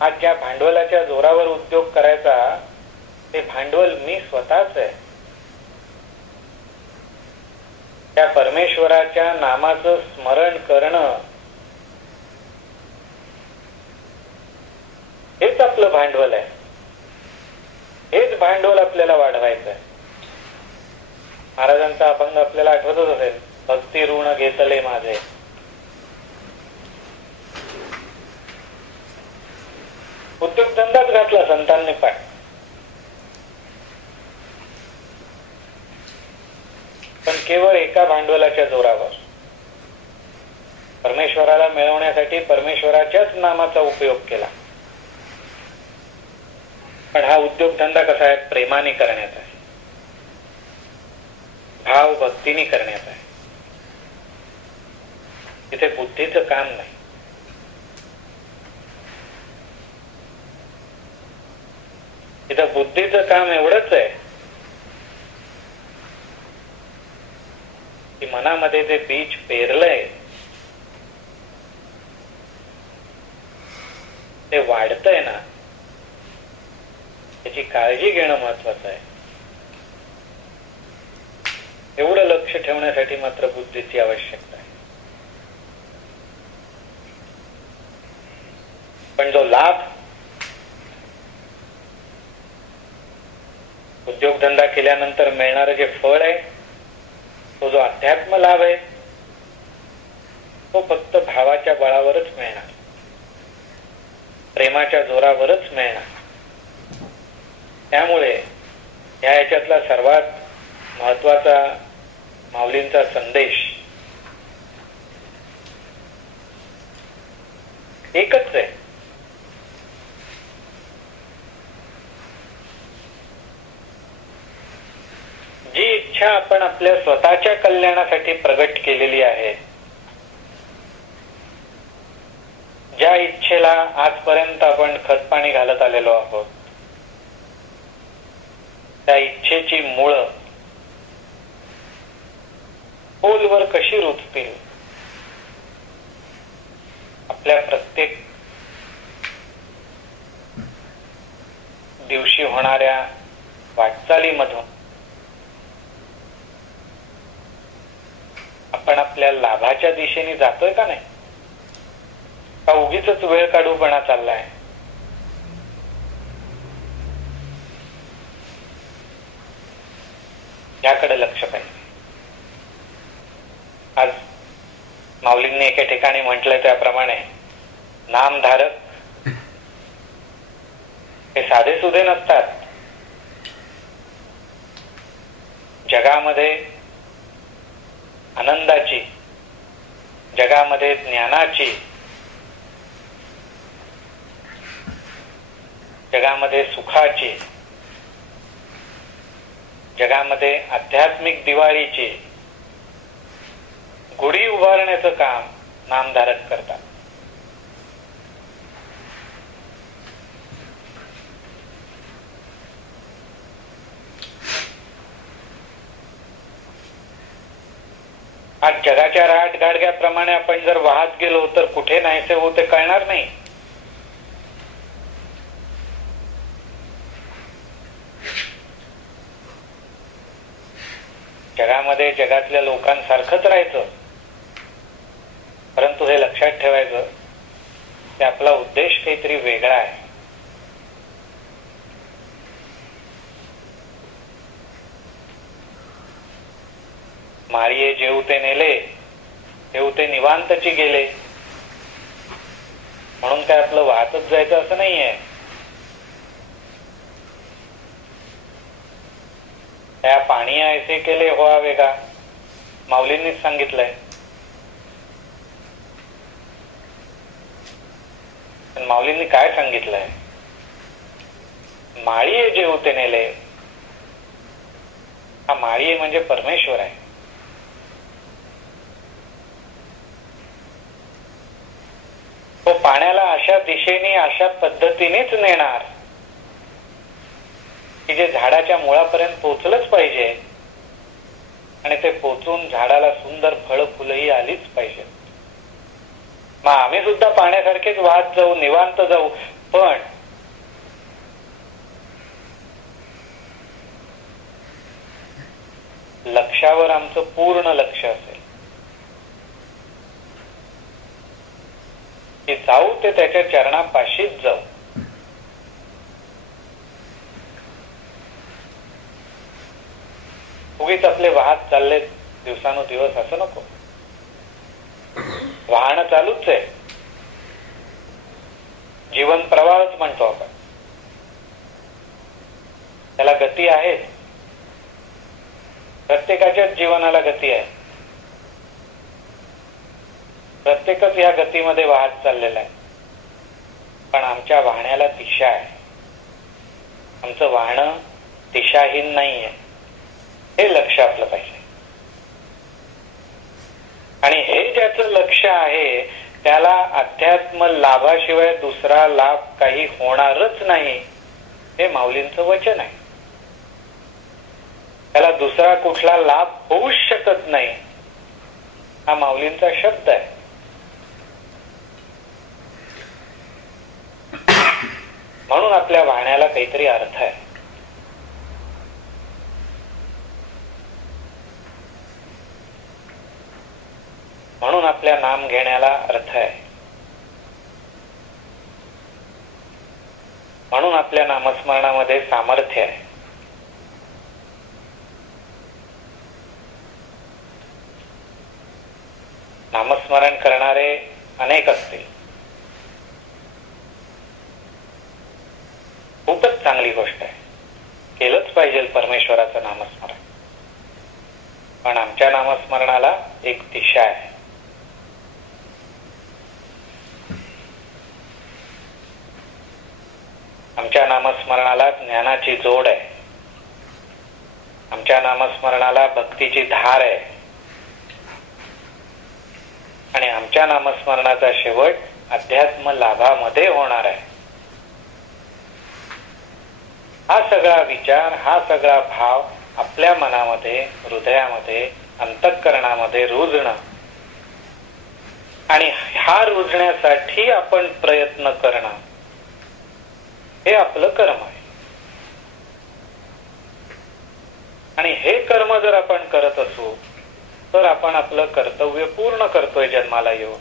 आज ज्या भांडवलाच्या जोरावर उद्योग करायचा, ते भांडवल मी स्वतःच आहे. त्या परमेश्वराच्या नामाचं स्मरण करणं, हेच आपलं भांडवल आहे. हेच भांडवल आपल्याला वाढवायचं आहे. महाराजांचा अभंग आपल्याला आठवतच असेल, भक्ती ऋण घेतले माझे. उद्योगधंदाच घातला संतांनी पण. पण केवळ एका भांडवलाच्या जोरावर. परमेश्वराला मिळवण्यासाठी परमेश्वराच्याच नामाचा उपयोग केला. पण हा उद्योगधंदा कसा आहे? प्रेमाने करण्याचा आहे, भाव भक्तीने करण्याचा आहे. इथे बुद्धीचं काम नाही. इथं बुद्धीचं काम एवढंच आहे की मनामध्ये जे बीज पेरलंय ते वाढतंय ना, त्याची काळजी घेणं महत्वाचं आहे. एवढं लक्ष ठेवण्यासाठी मात्र बुद्धीची आवश्यकता आहे. पण जो लाभ उद्योगधंदा केल्यानंतर मिळणारं जे फळ आहे, तो जो अध्यात्म लाभ आहे, तो फक्त भावाच्या बळावरच मिळणार, प्रेमाच्या जोरावरच मिळणार. त्यामुळे या ह्याच्यातला सर्वात महत्वाचा माऊलींचा संदेश एकच आहे. जी इच्छा आपण आपल्या स्वतःच्या कल्याणासाठी प्रगट केलेली आहे, ज्या इच्छेला आजपर्यंत आपण खतपाणी घालत आलेलो आहोत, त्या इच्छेची मुळं खोलवर कशी रुजतील, आपल्या प्रत्येक दिवशी होणाऱ्या वाटचालीमधून आपण आपल्या लाभाच्या दिशेने जातोय का नाही, का उगीच वेळ काढूपणा चाललाय. याकडे लक्ष पाहिजे. आज माऊलींनी एके ठिकाणी म्हटलंय त्याप्रमाणे नामधारक हे साधे सुधे नसतात. जगामध्ये आनंदाची, जगामध्ये ज्ञानाची, जगामध्ये सुखाची, जगामध्ये आध्यात्मिक दिवाळीची गुढी उभारण्याचं काम नामधारक करतात. आज जगाच्या राट गाडग्याप्रमाणे आपण जर वाहत गेलो तर कुठे नाहीसे होते कळणार नाही. जगामध्ये जगातल्या लोकांसारखंच राहायचं, परंतु हे लक्षात ठेवायचं की आपला उद्देश काहीतरी वेगळा आहे. मारिये जेवते नेले, जेवते निवांतची गेले, म्हणून काय आपलं वाहतच जायचं असं नाहीये. त्या पाणी ऐसे केले होवा वेगा, माऊलींनीच सांगितलंय. पण माऊलींनी काय सांगितलंय? माळीये जेवते नेले. हा माळीये म्हणजे परमेश्वर आहे. तो पाण्याला अशा दिशेने, अशा पद्धतीनेच नेणार की जे झाडाच्या मुळापर्यंत पोचलंच पाहिजे आणि ते पोचून झाडाला सुंदर फळ फुलंही आलीच पाहिजे. मग आम्ही सुद्धा पाण्यासारखेच वाहत जाऊ, निवांत जाऊ, पण लक्ष्यावर आमचं पूर्ण लक्ष असेल की जाऊ ते त्याच्या चरणापाशीच जाऊ. उगीच आपले वाहत चालले दिवसानुदिवस असं नको. वाहन चालूच आहे, जीवन प्रवाहच म्हणतो आपण त्याला. गती आहे, प्रत्येकाच्याच जीवनाला गती आहे. प्रत्येकच या गतीमध्ये वाहत चाललेला आहे. पण आमच्या वाहण्याला दिशा आहे. आमचं वाहन दिशाहीन नाहीये, हे लक्ष आपलं पाहिजे. आणि हे ज्याचं लक्ष आहे त्याला अध्यात्म लाभाशिवाय दुसरा लाभ काही होणारच नाही, हे माऊलींचं वचन आहे. त्याला दुसरा कुठला लाभ होऊच शकत नाही, हा माऊलींचा शब्द आहे. म्हणून आपल्या वाहण्याला काहीतरी अर्थ आहे. म्हणून आपल्या नाम घेण्याला अर्थ आहे. म्हणून आपल्या नामस्मरणामध्ये सामर्थ्य आहे. नामस्मरण करणारे अनेक असतील, खूपच चांगली गोष्ट आहे, केलंच पाहिजे परमेश्वराचं नामस्मरण. पण आमच्या नामस्मरणाला एक दिशा आहे. आमच्या नामस्मरणाला ज्ञानाची जोड आहे. आमच्या नामस्मरणाला भक्तीची धार आहे. आणि आमच्या नामस्मरणाचा शेवट अध्यात्म लाभामध्ये होणार आहे. हा सगळा विचार, हा सगळा भाव आपल्या मनामध्ये, हृदयामध्ये, अंतःकरणामध्ये रुजणं आणि हा रुजण्यासाठी आपण प्रयत्न करणं, हे आपलं कर्म आहे. आणि हे कर्म जर आपण करत असू तर आपण आपलं कर्तव्य पूर्ण करतोय जन्माला येऊन,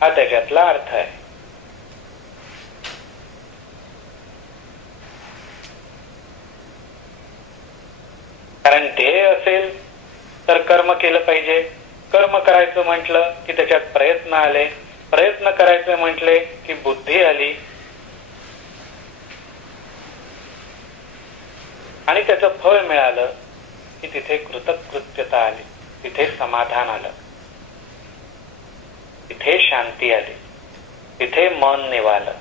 हा त्याच्यातला अर्थ आहे. कारण ध्येय असेल तर कर्म केलं पाहिजे. कर्म करायचं म्हटलं की त्याच्यात प्रयत्न आले, प्रयत्न करायचे म्हटले की बुद्धी आली आणि त्याचं फळ मिळालं की तिथे कृतकृत्यता आली, तिथे समाधान आलं, तिथे शांती आली, तिथे मन निवालं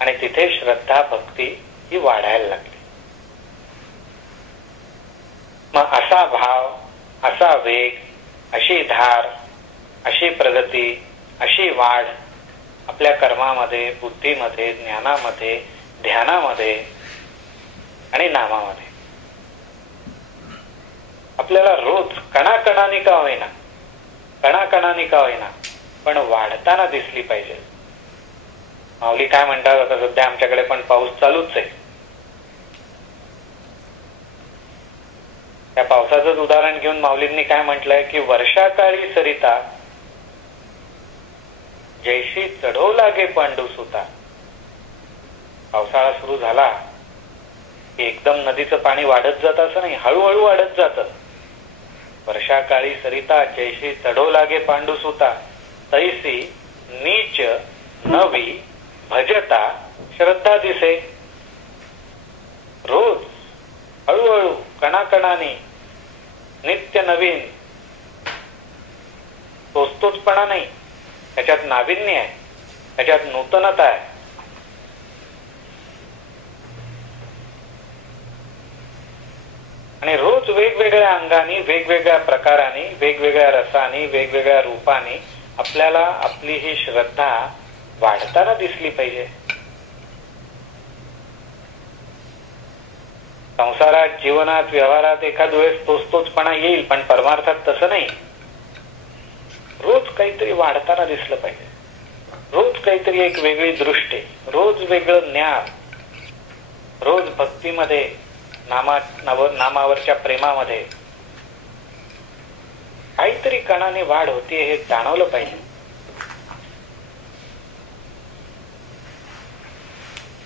आणि तिथे श्रद्धा भक्ती ही वाढायला लागली. मग असा भाव, असा वेग, अशी धार, अशी प्रगती, अशी वाढ आपल्या कर्मामध्ये, बुद्धीमध्ये, ज्ञानामध्ये, ध्यानामध्ये आणि नामामध्ये आपल्याला रोज कणाकणाने का होईना, कणाकणाने का होईना, पण वाढताना दिसली पाहिजे. माऊली काय म्हणतात, आता सध्या आमच्याकडे पण पाऊस चालूच आहे. त्या पावसाचंच उदाहरण घेऊन माऊलींनी काय म्हटलंय की वर्षाकाळी सरिता जैशी चढो लागे पांडुसुता. पावसाळा सुरू झाला की एकदम नदीचं पाणी वाढत जात असं नाही, हळूहळू वाढत जातं. वर्षाकाळी सरिता जैशी चढो लागे पांडुसुता तैसी नीच नवी भजता श्रद्धा दिसे. रोज हळूहळू कणाकणाने नित्य नवीन, तोचतोचपणा नाही, त्याच्यात नाविन्य आहे, त्याच्यात नूतनता आहे. आणि रोज वेगवेगळ्या अंगाने, वेगवेगळ्या प्रकाराने, वेगवेगळ्या रसाने, वेगवेगळ्या रूपाने आपल्याला आपली ही श्रद्धा वाढताना दिसली पाहिजे. संसारात, जीवनात, व्यवहारात एखाद वेळेस तोचतोचपणा येईल, पण परमार्थात तसं नाही. रोज काहीतरी वाढताना दिसलं पाहिजे. रोज काहीतरी एक वेगळी दृष्टी, रोज वेगळं ज्ञान, रोज भक्तीमध्ये, नामावरच्या प्रेमामध्ये काहीतरी कणाने वाढ होतीये हे जाणवलं पाहिजे.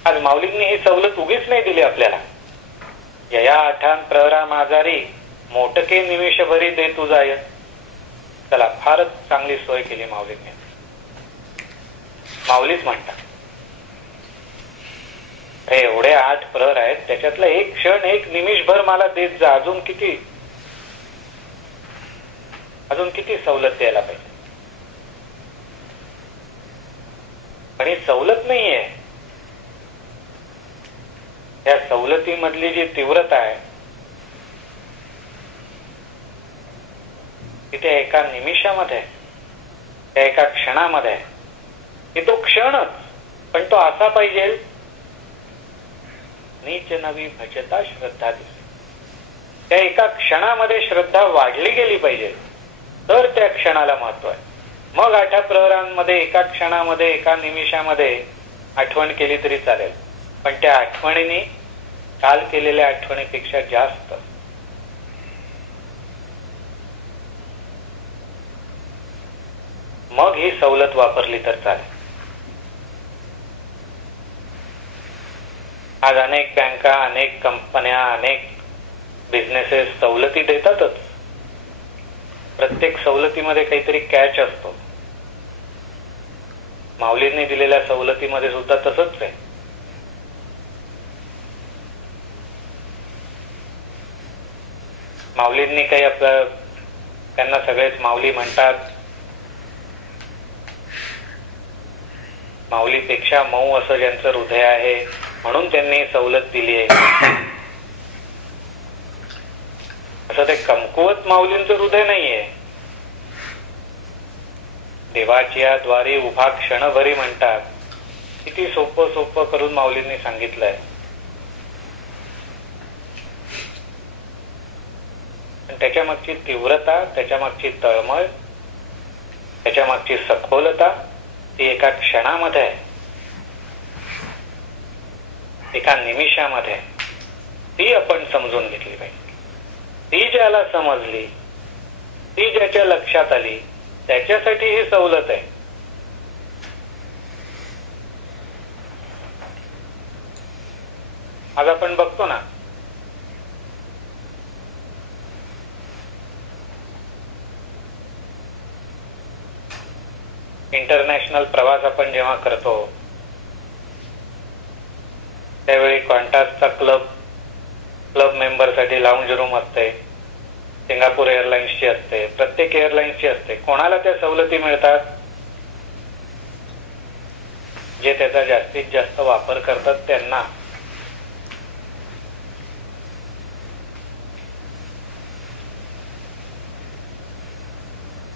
आज माऊलींनी ही सवलत उगीच नाही दिली आपल्याला. यया आठान प्रहरा माझारी मोटके निमिषभरी दे तू जाय. चला, फारच चांगली सोय केली माऊलींनी. माऊलीच म्हणतात हे एवढे 8 प्रहर आहेत, त्याच्यातला एक क्षण, एक निमिषभर मला देत जा. अजून किती सवलत द्यायला पाहिजे. पण ही सवलत नाहीये. या सवलतीमधली जी तीव्रता आहे ती त्या एका निमिषामध्ये, त्या एका क्षणामध्ये. की तो क्षणच, पण तो असा पाहिजे नीच नवी भजता श्रद्धा दिसे. त्या एका क्षणामध्ये श्रद्धा वाढली गेली पाहिजे, तर त्या क्षणाला महत्व आहे. मग 8 प्रहरांमध्ये एका क्षणामध्ये, एका निमिषामध्ये आठवण केली तरी चालेल, पण त्या आठवणीने काल केलेल्या आठवणीपेक्षा जास्त. मग ही सवलत वापरली तर चालेल. आज अनेक बँका, अनेक कंपन्या, अनेक बिझनेसेस सवलती देतातच. प्रत्येक सवलतीमध्ये काहीतरी कॅच असतो. माऊलींनी दिलेल्या सवलतीमध्ये सुद्धा तसंच आहे. माऊलींनी काही आपलं, त्यांना सगळेच माऊली म्हणतात, माऊलीपेक्षा मऊ असं ज्यांचं हृदय आहे म्हणून त्यांनी सवलत दिली आहे. असं ते कमकुवत माऊलींचं हृदय नाहीये. देवाच्या द्वारी उभा क्षणभरी म्हणतात. किती सोपं सोपं करून माऊलींनी सांगितलंय. पण त्याच्या मागची तीव्रता, त्याच्या मागची तळमळ, त्याच्या मागची सखोलता ती एका क्षणामध्ये आहे, एका निमिषामध्ये. ती आपण समजून घेतली पाहिजे. ती ज्याला समजली, ती ज्याच्या लक्षात आली, त्याच्यासाठी ही सवलत आहे. आज आपण बघतो ना, इंटरनॅशनल प्रवास आपण जेव्हा करतो त्यावेळी क्वांटासचा क्लब मेंबरसाठी लाऊंज रूम असते. सिंगापूर एअरलाइन्सची असते. प्रत्येक एअरलाइन्सची असते. कोणाला त्या सवलती मिळतात? जे त्याचा जास्तीत जास्त वापर करतात त्यांना.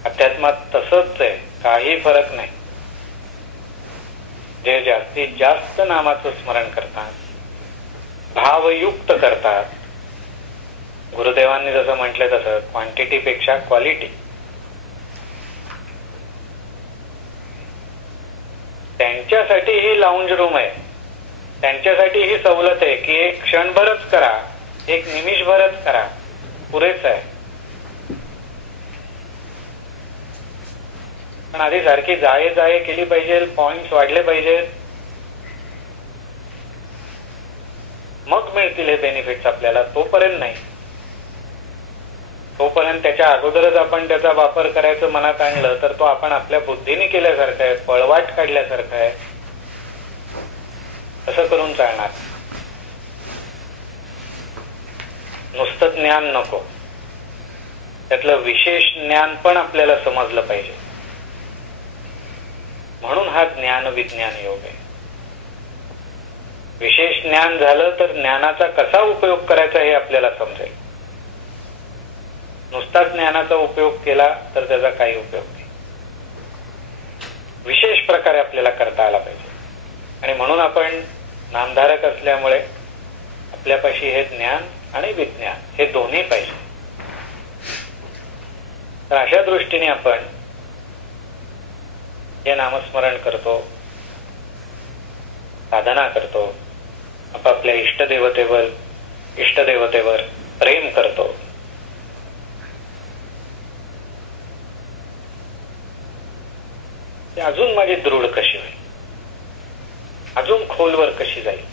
अध्यात्मात तसंच आहे, काही फरक नाही. जे जास्तीत जास्त नामाचं स्मरण करतात, भावयुक्त करतात, गुरुदेवांनी जसं म्हटलं तसं क्वांटिटी पेक्षा क्वालिटी, त्यांच्यासाठी ही लाऊंज रूम आहे. त्यांच्यासाठी ही सवलत आहे की एक क्षणभरच करा, एक निमिषभरच करा, पुरेच आहे. पण आधी सारखी जाये केली पाहिजे, पॉइंट्स वाढले पाहिजेत, मग मिळतील हे बेनिफिट्स आपल्याला. तोपर्यंत नाही. तोपर्यंत त्याच्या अगोदरच आपण त्याचा वापर करायचं मनात आणलं तर तो आपण आपल्या बुद्धीने केल्यासारखं आहे, पळवाट काढल्यासारखं आहे. असं करून चालणार. नुसतं ज्ञान नको, त्यातलं विशेष ज्ञान पण आपल्याला समजलं पाहिजे. म्हणून हा ज्ञान विज्ञान योग आहे. विशेष ज्ञान झालं तर ज्ञानाचा कसा उपयोग करायचा हे आपल्याला समजेल. नुसता ज्ञानाचा उपयोग केला तर त्याचा काही उपयोग नाही. विशेष प्रकारे आपल्याला करता आला पाहिजे. आणि म्हणून आपण नामधारक असल्यामुळे आपल्यापाशी हे ज्ञान आणि विज्ञान हे दोन्ही पाहिजे. तर अशा दृष्टीने आपण हे नामस्मरण करतो, साधना करतो, आपापल्या इष्टदेवतेवर प्रेम करतो. अजून माझी दृढ कशी होईल, अजून खोलवर कशी जाईल,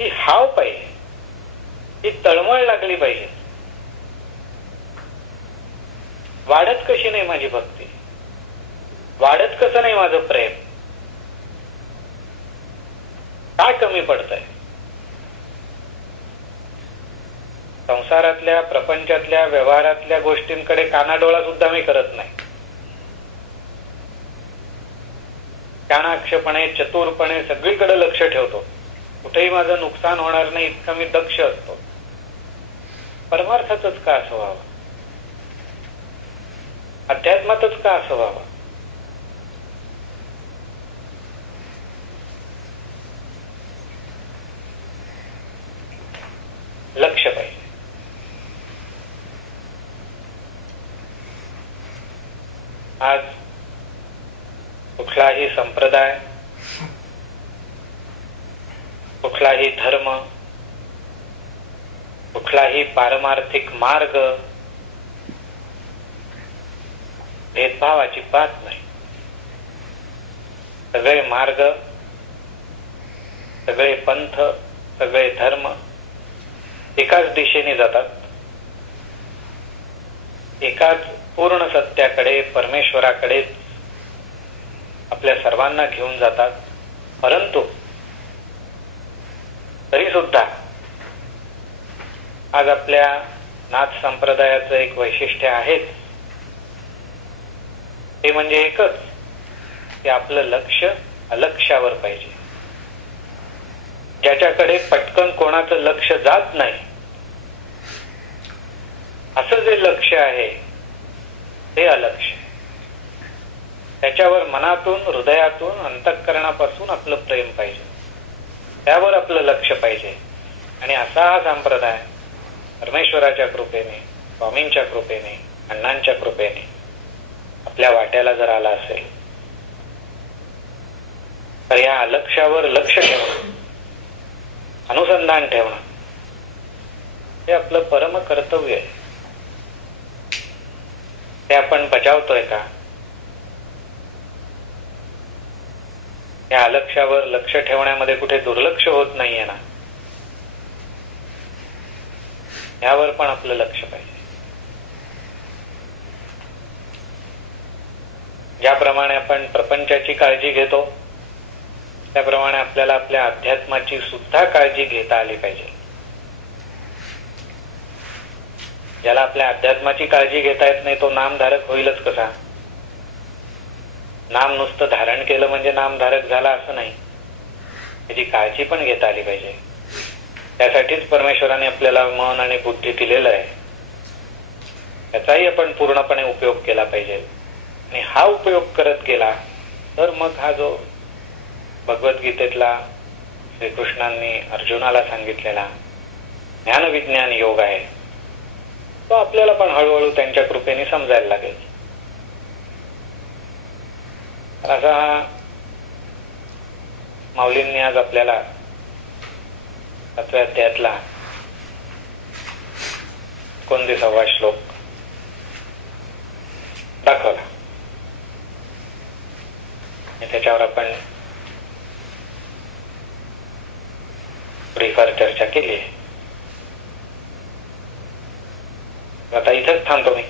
ही हाव पाहिजे, ही तळमळ लागली पाहिजे. वाढत कशी नाही माझी भक्ती, वाढत कसं नाही माझं प्रेम, काय कमी पडतंय? संसारातल्या, प्रपंचातल्या, व्यवहारातल्या गोष्टींकडे कानाडोळा सुद्धा मी करत नाही. चाणाक्षपणे, चतुरपणे सगळीकडे लक्ष ठेवतो. कुठेही माझं नुकसान होणार नाही इतका मी दक्ष असतो. परमार्थातच का असं व्हावं? अध्यात्मातच का असं व्हावं? लक्ष पाहिजे. आज कुठलाही संप्रदाय, कुठलाही धर्म, कुठलाही पारमार्थिक मार्ग भेदभावाची बात नाही. सगळे मार्ग, सगळे पंथ, सगळे धर्म एकाच दिशेने जातात. एकाच पूर्ण सत्याकडे, परमेश्वराकडे आपल्या सर्वांना घेऊन जातात. परंतु तरी सुद्धा आज आपल्या नाथ संप्रदायाचं एक वैशिष्ट्य आहेच, ते म्हणजे एकच की आपलं लक्ष अलक्ष्यावर पाहिजे. ज्याच्याकडे पटकन कोणाचं लक्ष जात नाही असं जे लक्ष आहे ते अलक्ष्य. त्याच्यावर मनातून, हृदयातून, अंतःकरणापासून आपलं प्रेम पाहिजे, त्यावर आपलं लक्ष पाहिजे. आणि असा हा संप्रदाय परमेश्वराच्या कृपेने, स्वामींच्या कृपेने, अण्णांच्या कृपेने आपल्या वाट्याला जर आला असेल तर या अलक्ष्यावर लक्ष ठेवणं, अनुसंधान ठेवणं हे आपलं परम कर्तव्य आहे. ते आपण बजावतोय का? या अलक्ष्यावर लक्ष ठेवण्यामध्ये कुठे दुर्लक्ष होत नाहीये ना? यावर पण आपलं लक्ष पाहिजे. ज्याप्रमाणे आपण प्रपंचाची काळजी घेतो त्याप्रमाणे आपल्याला आपल्या अध्यात्माची सुद्धा काळजी घेता आली पाहिजे. ज्याला आपल्या अध्यात्माची काळजी घेता येत नाही तो नामधारक होईलच कसा? नाम नुसतं धारण केलं म्हणजे नामधारक झाला असं नाही, त्याची काळजी पण घेता आली पाहिजे. त्यासाठीच परमेश्वराने आपल्याला मन आणि बुद्धी दिलेलं आहे. त्याचाही आपण पूर्णपणे उपयोग केला पाहिजे. आणि हा उपयोग करत गेला तर मग हा जो भगवद्गीतेतला श्रीकृष्णांनी अर्जुनाला सांगितलेला ज्ञानविज्ञान योग आहे तो आपल्याला पण हळूहळू त्यांच्या कृपेने समजायला लागेल. असा हा माऊलींनी आज आपल्याला 7व्या अध्यायातला 29वा श्लोक दाखवला. त्याच्यावर आपण थोडीफार चर्चा केली आहे. आता इथंच थांबतो मी.